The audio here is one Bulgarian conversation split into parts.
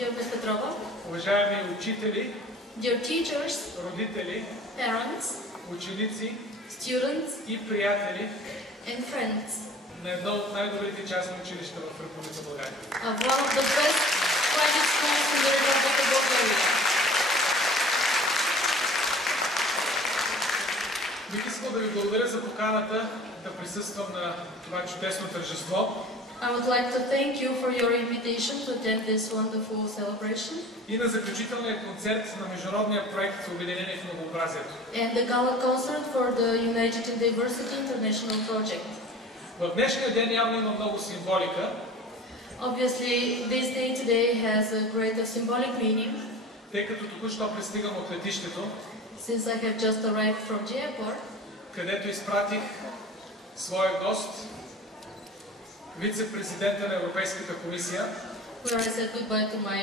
Dear Ms. Petrova, уважаеми учители, dear teachers, родители, parents, ученици students, и приятели and friends на едно от най-добрите частни училища в Република България. of one of the best private schools in the Republic of Bulgaria. Бих искал да ви благодаря за поканата да присъствам на това чудесно тържество. I would like to thank you for your invitation to attend this wonderful celebration И на заключителния концерт на международния проект Обединение в многообразието. and the gala concert for the United in Diversity International Project. В днешния ден явно има много символика, Obviously, this day today has a great symbolic meaning, тъй като току-що пристигам от летището, since I have just arrived from the airport, където изпратих своя гост, вице-президента на Европейската комисия, where I said goodbye to my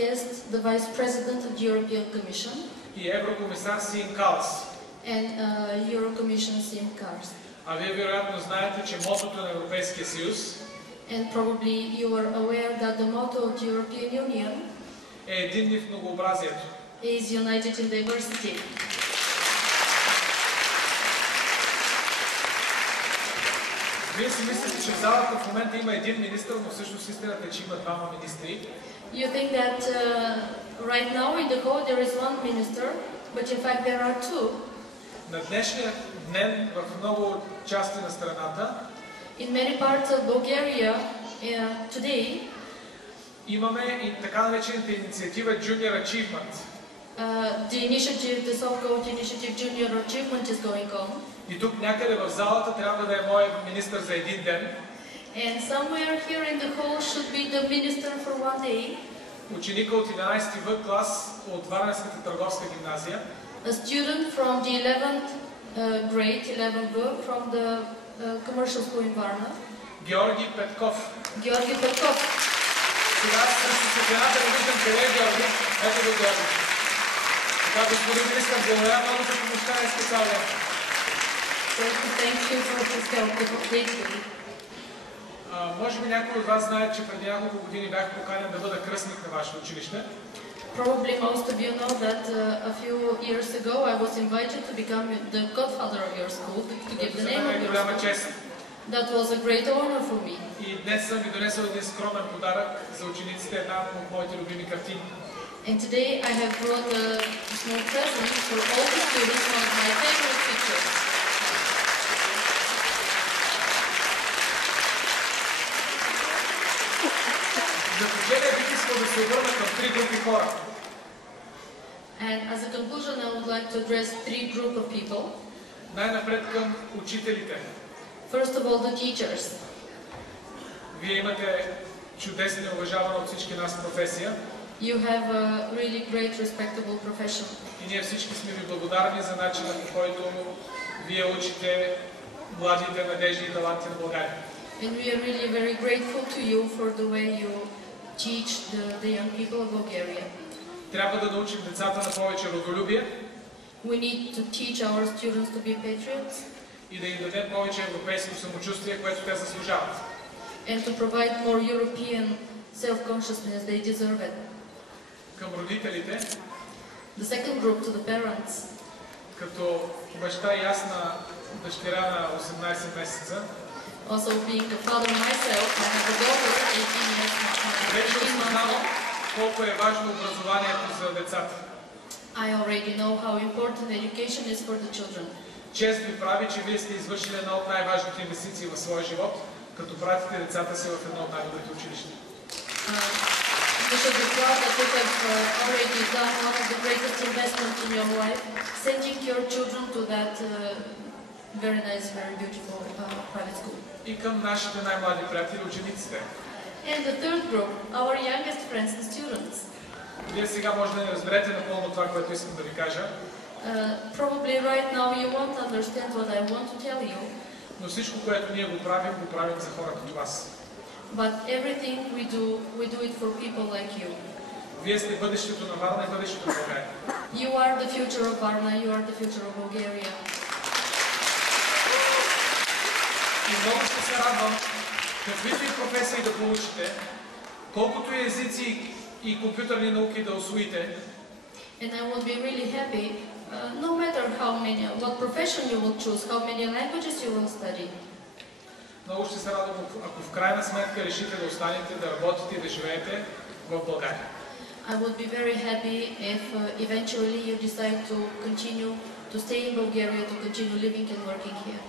guest, the Vice President of the European Commission, и еврокомисар Сиим Калас. and Eurocommission Sim Kars. А вие вероятно знаете, че мотото на Европейския съюз And probably you are aware that the motto of the European Union е единни в многообразието. is United in Diversity. Вие си мислите, че в залата в момента има един министър, но всъщност истината е, че има двама министри. You think that right now in the hall there is one minister, but in fact there are two. На днешния ден в много части на страната In many parts of Bulgaria today, имаме и така наречената инициатива Junior Achievement. the initiative, the so-called initiative Junior Achievement is going on. И тук някъде в залата трябва да е моят министър за един ден. And somewhere here in the hall should be the minister for one day. Ученика от 11 В клас от Варненската търговска гимназия. A student from the 11th grade, 11th from the commercial school in Varna. Георги Петков. Georgi Petkov. Сега съм с светлината, не виждам къде е Георги. Ето го Георги. Така, господин министър, благодаря много за помощта и специално. Thank you for this help lately. Може би някой от вас знае, че преди няколко години бях поканен да бъда кръстник на вашето училище. Probably most of you know that a few years ago I was invited to become the godfather of your school, to give the name of your голяма school. чест. That was a great honor for me. И днес съм ви донесъл един скромен подарък за учениците, една от моите любими картини. And today I have brought a small present for all the students, one of my favorite pictures. В заключение бих искал да се обърна към три групи хора. And as a conclusion, I would like to address three group of people. Най-напред към учителите. First of all, the teachers. Вие имате чудесна и уважавана от всички нас професия. You have a really great, respectable profession. И ние всички сме ви благодарни за начина, по който вие учите младите надежди и таланти на България. And we are really very grateful to you for the way you teach the young people of Bulgaria. Трябва да научим децата на повече родолюбие We need to teach our students to be patriots и да им дадем повече европейско самочувствие, което те заслужават. and to provide more European self-consciousness. They deserve it. Към родителите, The second group, to the parents. като баща и аз на дъщеря на 18 месеца, Also being a father myself, I have a daughter, 18 years вече 18 months осъзнавам old. колко е важно образованието за децата. I already know how important education is for the children. Чест ви прави, че вие сте извършили една от най-важните инвестиции в своя живот, като пратите децата си в едно от най-добрите училища. You should be proud that you have already done one of the greatest investments in your life, sending your children to that very nice, very beautiful private school. И към нашите най-млади приятели, учениците. And the third group, our youngest friends and students. Вие сега може да не разберете напълно това, което искам да ви кажа. Probably right now you won't understand what I want to tell you. Но всичко, което ние го правим за хора като вас. But everything we do it for people like you. Вие сте бъдещето на Варна и бъдещето на България. You are the future of Varna, you are the future of Bulgaria. И много ще се радвам, каквито и професии да получите, колкото и езици и компютърни науки да усвоите, And I will be really happy, no matter what profession you will choose, how many languages you will study. много ще се радвам, ако в крайна сметка решите да останете, да работите и да живеете в България. I would be very happy if eventually you decide to continue to stay in Bulgaria, to continue living and working here.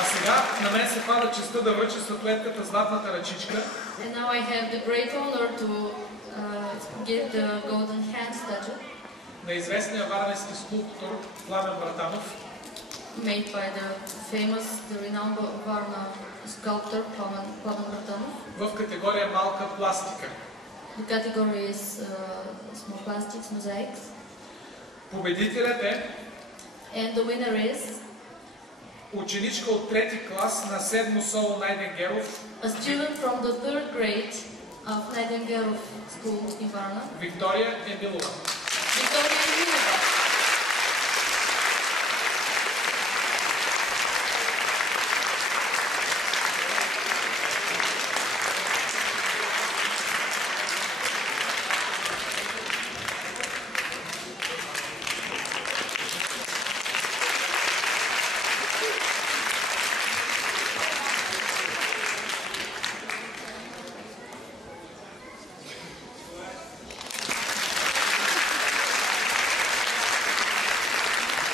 А сега на мен се пада честта да връча статуетката Златната ръчичка. And now I have the great honor to give the golden hand statue На известния варненски скулптор Пламен Братанов, made by the renowned Varna sculptor Plamen Bratanov. в категория малка пластика. The category is small plastics, mosaics. Победителят е And the winner is ученичка от трети клас на 7-мо СОУ Найденгеров, a student from the 3rd grade of Найденгеров School in Varna. Виктория Емилова. Victoria